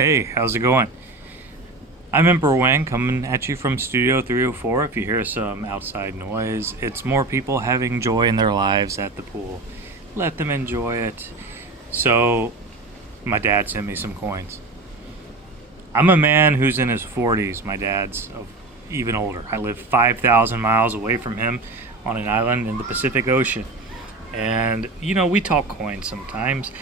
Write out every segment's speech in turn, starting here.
Hey, how's it going? I'm Emperor Wang coming at you from Studio 304. If you hear some outside noise, it's more people having joy in their lives at the pool. Let them enjoy it. So, my dad sent me some coins. I'm a man who's in his 40s. My dad's even older. I live 5,000 miles away from him on an island in the Pacific Ocean. And, we talk coins sometimes.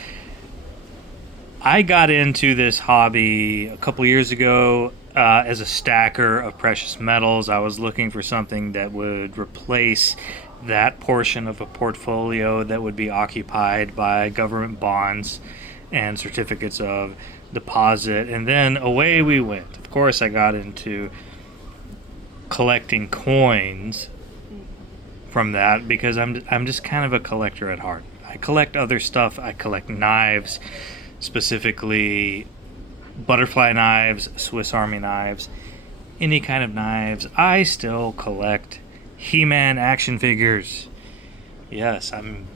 I got into this hobby a couple years ago as a stacker of precious metals. I was looking for something that would replace that portion of a portfolio that would be occupied by government bonds and certificates of deposit. And then away we went. Of course, I got into collecting coins from that because I'm just kind of a collector at heart. I collect other stuff. I collect knives, specifically butterfly knives, Swiss Army knives, any kind of knives. I still collect He-Man action figures. Yes, I'm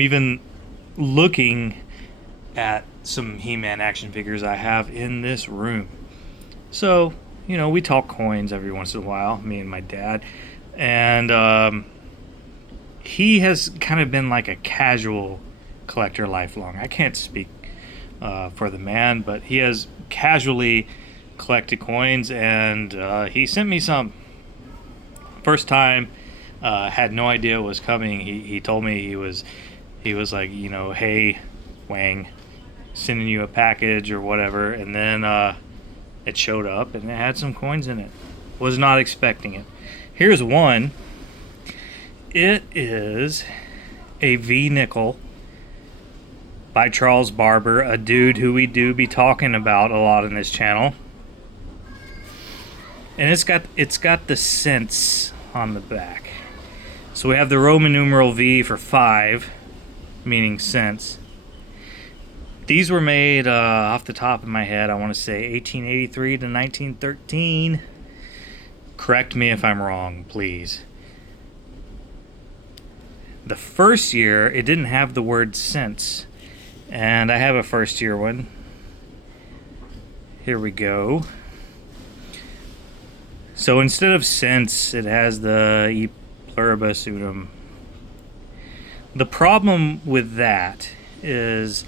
even looking at some He-Man action figures I have in this room. So, we talk coins every once in a while, me and my dad. And he has kind of been like a casual collector lifelong. I can't speak for the man, but he has casually collected coins, and he sent me some. First time, had no idea what was coming. He told me he was like, hey, Wang, sending you a package or whatever, and then it showed up and it had some coins in it. Was not expecting it. Here's one. It is a V nickel by Charles Barber, a dude who we do be talking about a lot in this channel. And it's got the cents on the back. So we have the Roman numeral V for 5, meaning cents. These were made off the top of my head, I want to say 1883 to 1913. Correct me if I'm wrong, please. The first year, it didn't have the word cents. And I have a first year one. Here we go. So instead of cents, it has the E pluribus unum. The problem with that is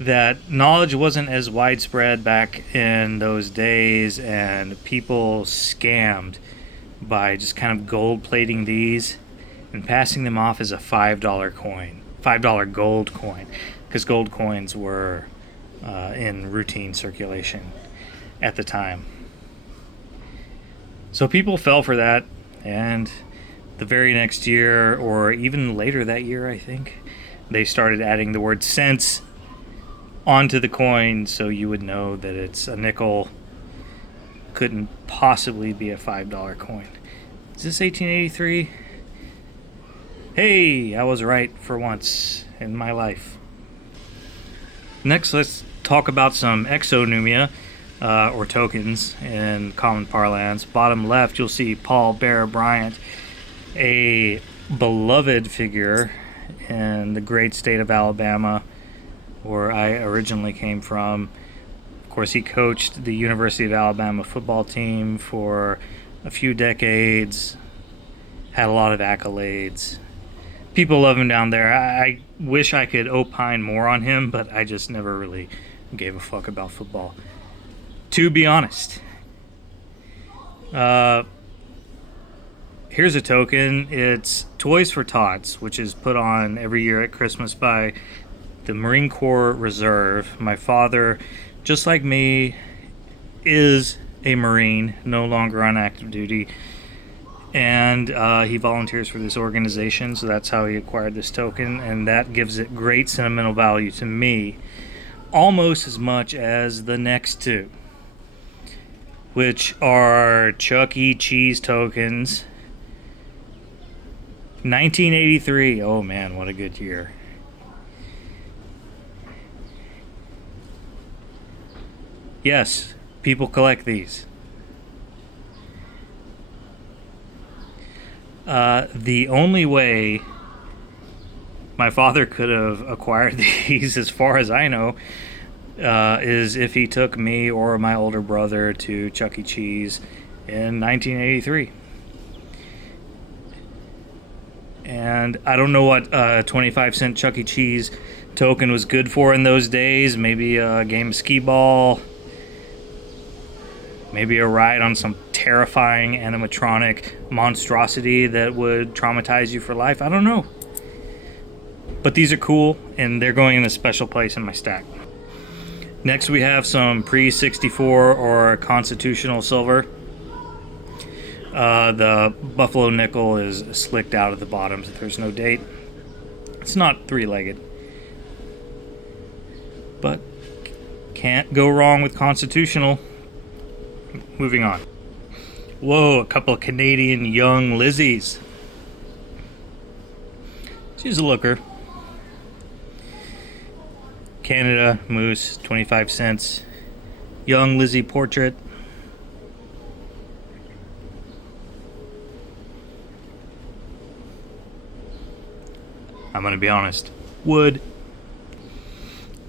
that knowledge wasn't as widespread back in those days, and people scammed by just kind of gold plating these and passing them off as a $5 coin. $5 gold coin, because gold coins were in routine circulation at the time. So people fell for that, and the very next year, or even later that year, I think, they started adding the word cents onto the coin so you would know that it's a nickel. Couldn't possibly be a $5 coin. Is this 1883? Hey, I was right for once in my life. Next, let's talk about some exonumia, or tokens in common parlance. Bottom left, you'll see Paul Bear Bryant, a beloved figure in the great state of Alabama, where I originally came from. Of course, he coached the University of Alabama football team for a few decades, had a lot of accolades. People love him down there. I wish I could opine more on him, but I just never really gave a fuck about football, to be honest. Here's a token. It's Toys for Tots, which is put on every year at Christmas by the Marine Corps Reserve. My father, just like me, is a Marine, no longer on active duty. And he volunteers for this organization, so that's how he acquired this token, and that gives it great sentimental value to me, almost as much as the next two, which are Chuck E. Cheese tokens. 1983, oh man, what a good year. Yes, people collect these. The only way my father could have acquired these, as far as I know, is if he took me or my older brother to Chuck E. Cheese in 1983. And I don't know what 25-cent Chuck E. Cheese token was good for in those days. Maybe a game of skee ball. Maybe a ride on some terrifying animatronic monstrosity that would traumatize you for life. I don't know. But these are cool, and they're going in a special place in my stack. Next, we have some pre-64 or constitutional silver. The Buffalo nickel is slicked out at the bottom, so there's no date. It's not three-legged. But can't go wrong with constitutional. Moving on. Whoa, a couple of Canadian young Lizzies. She's a looker. Canada Moose, 25 cents. Young Lizzie portrait. I'm going to be honest. Wood.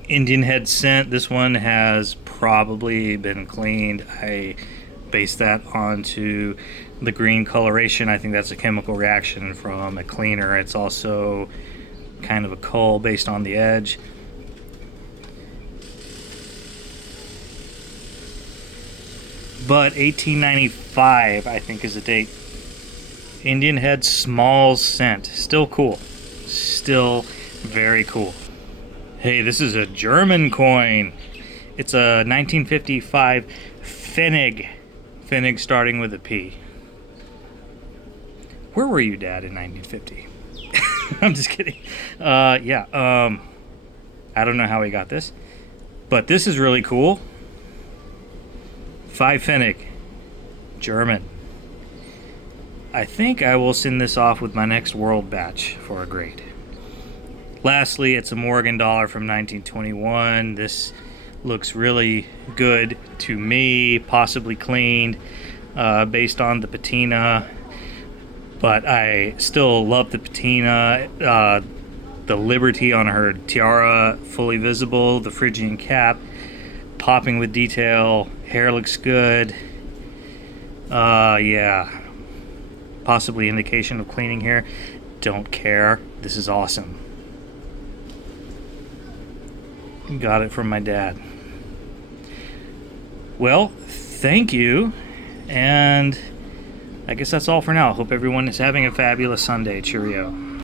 Indian head scent. This one has probably been cleaned. I based that onto the green coloration. I think that's a chemical reaction from a cleaner. It's also kind of a coal based on the edge. But 1895, I think, is the date. Indian head small scent. Still cool. Still very cool. Hey, this is a German coin. It's a 1955 Pfennig. Pfennig starting with a P. Where were you, Dad, in 1950? I'm just kidding. I don't know how he got this. But this is really cool. 5 Pfennig. German. I think I will send this off with my next world batch for a grade. Lastly, it's a Morgan dollar from 1921. This looks really good to me, possibly cleaned based on the patina, but I still love the patina. The Liberty on her tiara, fully visible, the Phrygian cap, popping with detail, hair looks good. Yeah, possibly indication of cleaning here. Don't care. This is awesome. Got it from my dad. Well, thank you, and I guess that's all for now. Hope everyone is having a fabulous Sunday. Cheerio.